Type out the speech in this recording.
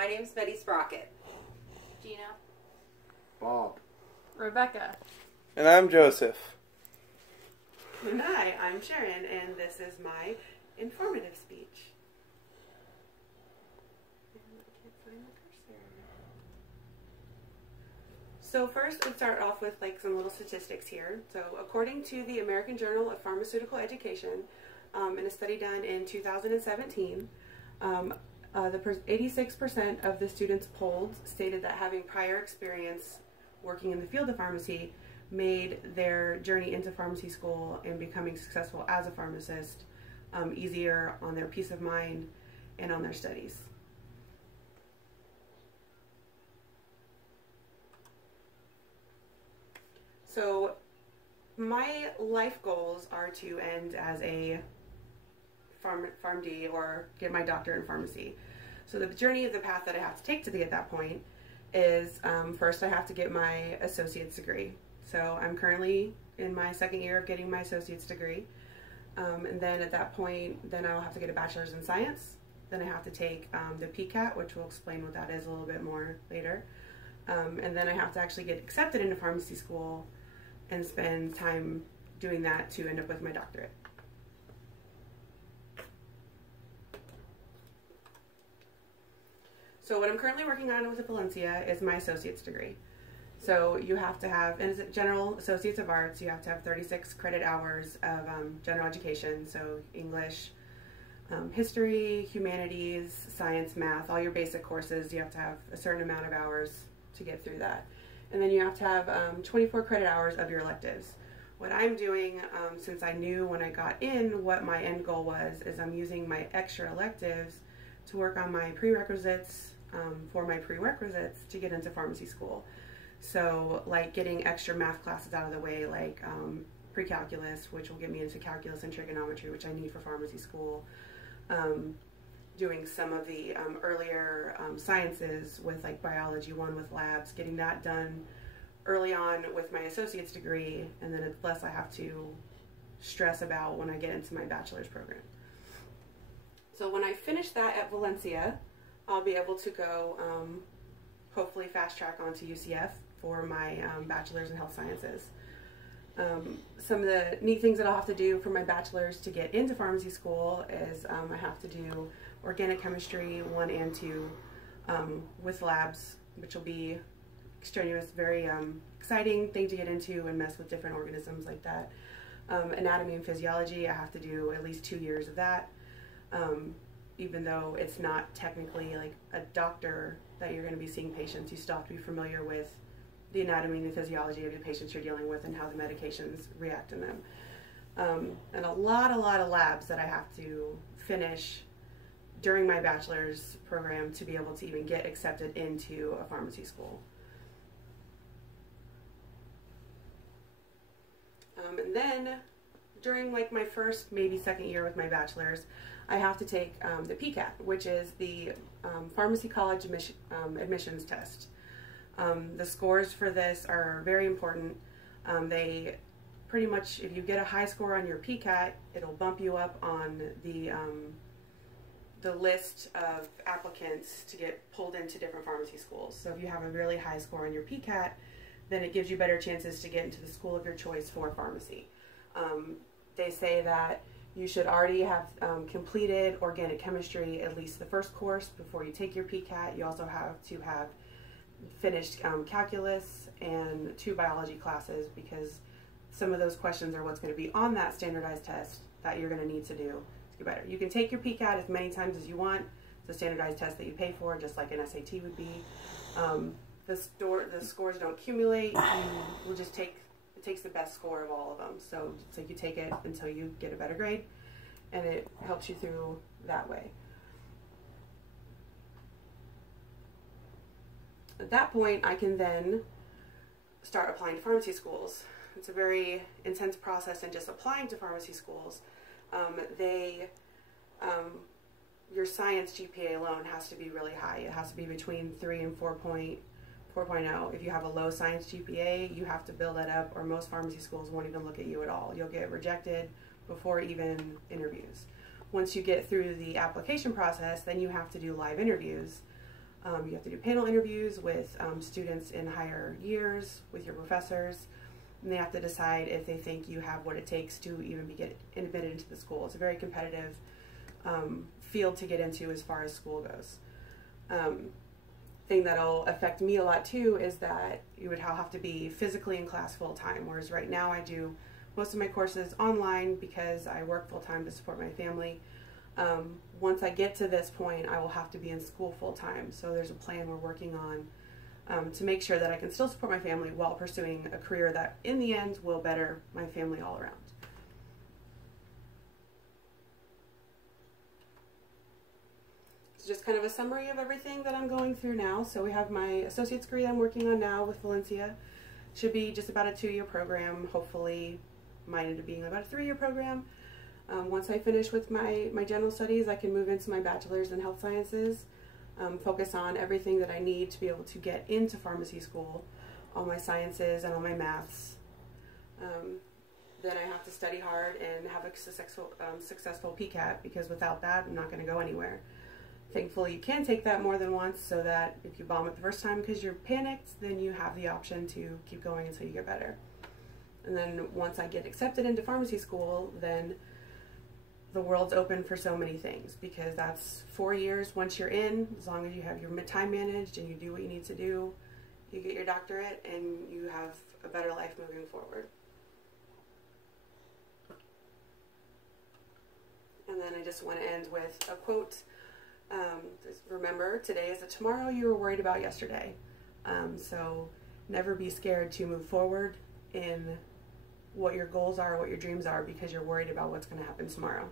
My name's Betty Sprocket. Gina. Bob. Rebecca. And I'm Joseph. And hi, I'm Sharon, and this is my informative speech. And I can't find the cursor. So first, let's start off with like some little statistics here. So according to the American Journal of Pharmaceutical Education, in a study done in 2017, 86% of the students polled stated that having prior experience working in the field of pharmacy made their journey into pharmacy school and becoming successful as a pharmacist easier on their peace of mind and on their studies. So my life goals are to end as a PharmD or get my doctorate in pharmacy. So the journey of the path that I have to take to get that point is first I have to get my associate's degree. So I'm currently in my second year of getting my associate's degree. And then at that point, then I'll have to get a bachelor's in science. Then I have to take the PCAT, which we'll explain what that is a little bit more later. And then I have to actually get accepted into pharmacy school and spend time doing that to end up with my doctorate. So what I'm currently working on with Valencia is my associate's degree. So you have to have, and it's General Associates of Arts, you have to have 36 credit hours of general education, so English, history, humanities, science, math, all your basic courses, you have to have a certain amount of hours to get through that. And then you have to have 24 credit hours of your electives. What I'm doing, since I knew when I got in what my end goal was, is I'm using my extra electives to work on my prerequisites, for my prerequisites to get into pharmacy school. So like getting extra math classes out of the way, like pre-calculus, which will get me into calculus and trigonometry, which I need for pharmacy school. Doing some of the earlier sciences with like biology 1 with labs, getting that done early on with my associate's degree, and then it's less I have to stress about when I get into my bachelor's program. So when I finish that at Valencia, I'll be able to go hopefully fast track onto UCF for my bachelor's in health sciences. Some of the neat things that I'll have to do for my bachelor's to get into pharmacy school is I have to do organic chemistry 1 and 2 with labs, which will be extraneous, very exciting thing to get into and mess with different organisms like that. Anatomy and physiology, I have to do at least 2 years of that. Even though it's not technically like a doctor that you're going to be seeing patients, you still have to be familiar with the anatomy and the physiology of the patients you're dealing with and how the medications react in them. And a lot of labs that I have to finish during my bachelor's program to be able to even get accepted into a pharmacy school. And then during like my first, maybe second year with my bachelor's, I have to take the PCAT, which is the Pharmacy College admissions test. The scores for this are very important. They pretty much, if you get a high score on your PCAT, it'll bump you up on the list of applicants to get pulled into different pharmacy schools. So if you have a really high score on your PCAT, then it gives you better chances to get into the school of your choice for pharmacy. They say that you should already have completed organic chemistry, at least the first course, before you take your PCAT. You also have to have finished calculus and 2 biology classes, because some of those questions are what's going to be on that standardized test that you're going to need to do to get better. You can take your PCAT as many times as you want. It's a standardized test that you pay for, just like an SAT would be. The scores don't accumulate. You will just take, it takes the best score of all of them. So it's like you take it until you get a better grade, and it helps you through that way. At that point, I can then start applying to pharmacy schools. It's a very intense process in just applying to pharmacy schools. Your science GPA alone has to be really high. It has to be between 3 and 4.0. If you have a low science GPA, you have to build that up, or most pharmacy schools won't even look at you at all. You'll get rejected before even interviews. Once you get through the application process, then you have to do live interviews. You have to do panel interviews with students in higher years, with your professors, and they have to decide if they think you have what it takes to even get admitted into the school. It's a very competitive field to get into as far as school goes. Thing that'll affect me a lot too is that you would have to be physically in class full time, whereas right now I do most of my courses online because I work full time to support my family. Once I get to this point, I will have to be in school full time. So there's a plan we're working on to make sure that I can still support my family while pursuing a career that in the end will better my family all around. It's just kind of a summary of everything that I'm going through now. So we have my associate's degree I'm working on now with Valencia. Should be just about a 2-year program, hopefully might end up being about a 3-year program. Once I finish with my general studies, I can move into my bachelor's in health sciences, focus on everything that I need to be able to get into pharmacy school, all my sciences and all my maths. Then I have to study hard and have a successful PCAT, because without that, I'm not going to go anywhere. Thankfully, you can take that more than once, so that if you bomb it the first time because you're panicked, then you have the option to keep going until you get better. And then once I get accepted into pharmacy school, then the world's open for so many things, because that's 4 years once you're in. As long as you have your time managed and you do what you need to do, you get your doctorate and you have a better life moving forward. And then I just want to end with a quote. Remember, today is the tomorrow you were worried about yesterday. So never be scared to move forward in what your goals are, what your dreams are, because you're worried about what's going to happen tomorrow.